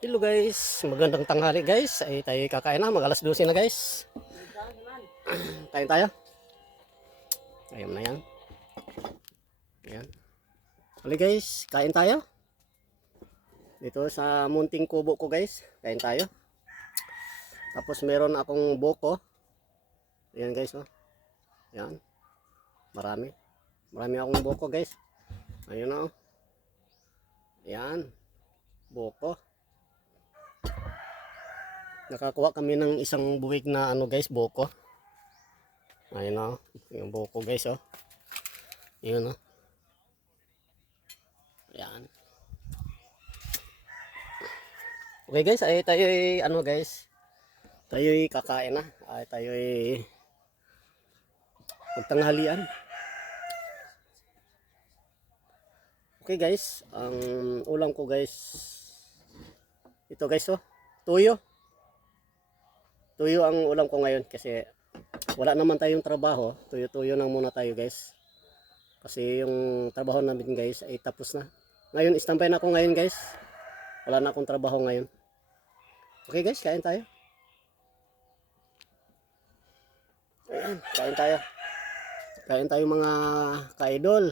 Hello guys, magandang tanghali guys. Ay tayo kakain na, mag alas 12 na guys. Kain tayo. Ayun na yan. Ayan. Hali guys, kain tayo. Dito sa munting kubo ko guys, kain tayo. Tapos meron akong buko. Ayan guys oh. Ayan. Marami. Marami akong buko guys. Ayun oh. Ayan. Buko. Nakakuha kami ng isang buwig na ano guys, buko. Ayun o, yung buko guys oh. Yun o. Ayan. Okay guys, ay tayo ano guys. Tayo kakain na. Ay tayo magtanghalian. Okay guys, ang ulam ko guys. Ito guys oh, tuyo. Tuyo ang ulam ko ngayon kasi wala naman tayong trabaho. Tuyo-tuyo lang muna tayo guys. Kasi yung trabaho namin guys ay tapos na. Ngayon, standby na ako ngayon guys. Wala na akong trabaho ngayon. Okay guys, kain tayo. Ayan, kain tayo. Kain tayo mga ka-idol.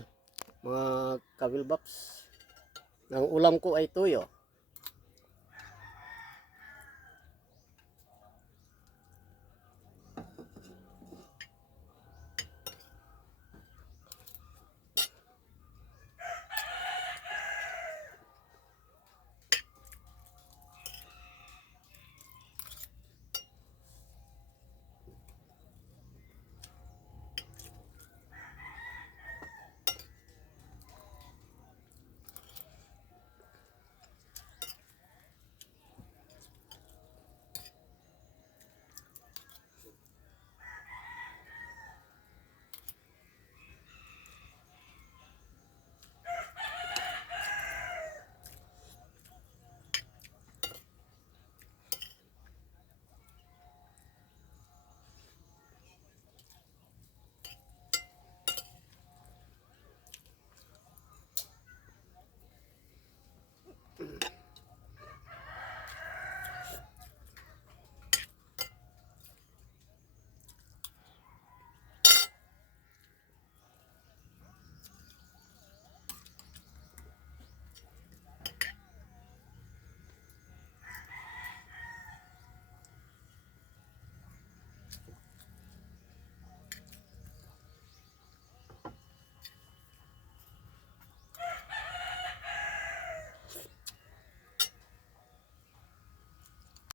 Mga kabilbox. Ang ulam ko ay tuyo.